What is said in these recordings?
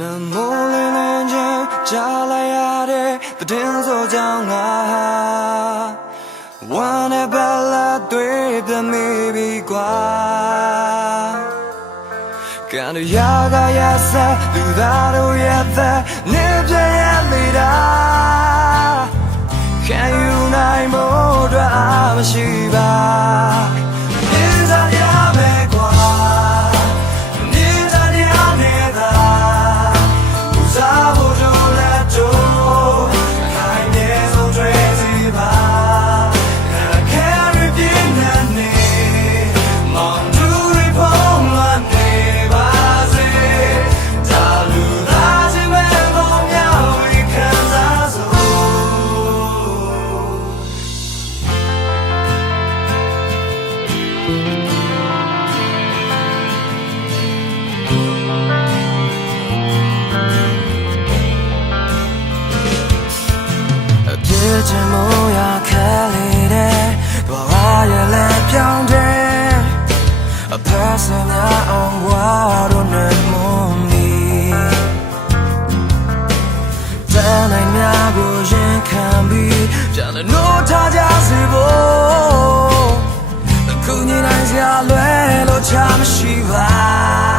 နမိုးလင်းလင်းချင်းကြားလိုက်ရတဲ့တည်င်းစောကြောင့်ငါဝမ်းနဲ့ဘလာတွေ့ပြမိပြီကွာကံရကရဆက်လူသားတို့ရဲ့သက်နေပြရဲ့မိတာ Can you နိုင်မို့အတွက်အားမရှိပါ ချင်မို့ရခဲလေးတဲ့သွားပါရဲ့လက်ပြောင်းတယ်အဖက်စများအောင်ဝါတို့နဲ့မုံမီတန်နိုင်များကိုရင်ခံပြီးပြန်လို့ထားကြစေဖို့အခုညီနိုင်စရာလွယ်လို့ချမရှိပါ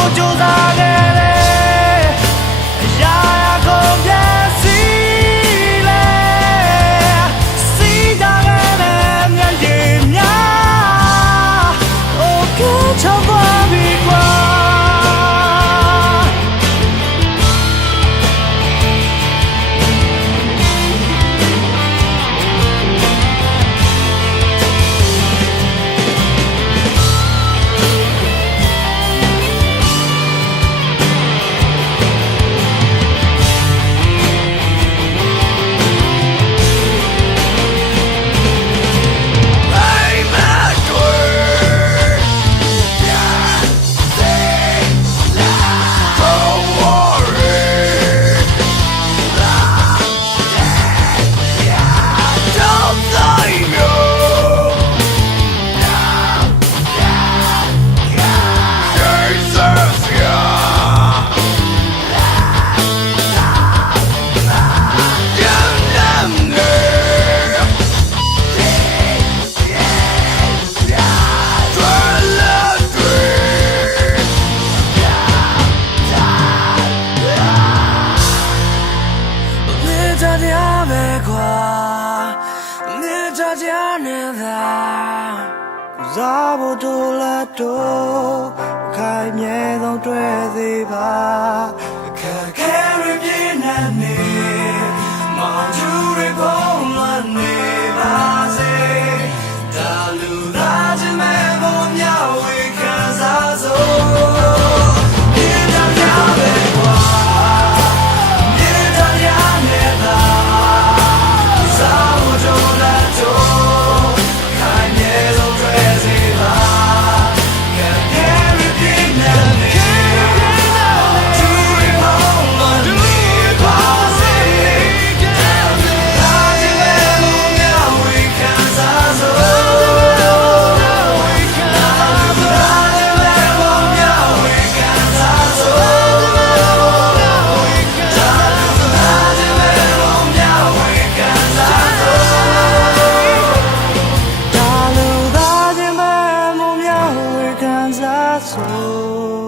ငါတို့ သွားဖို့တို့လားတို့အခိုင်အမြဲဆုံးတွေ့စေပါအခက်ခဲရပြင်းနေ control.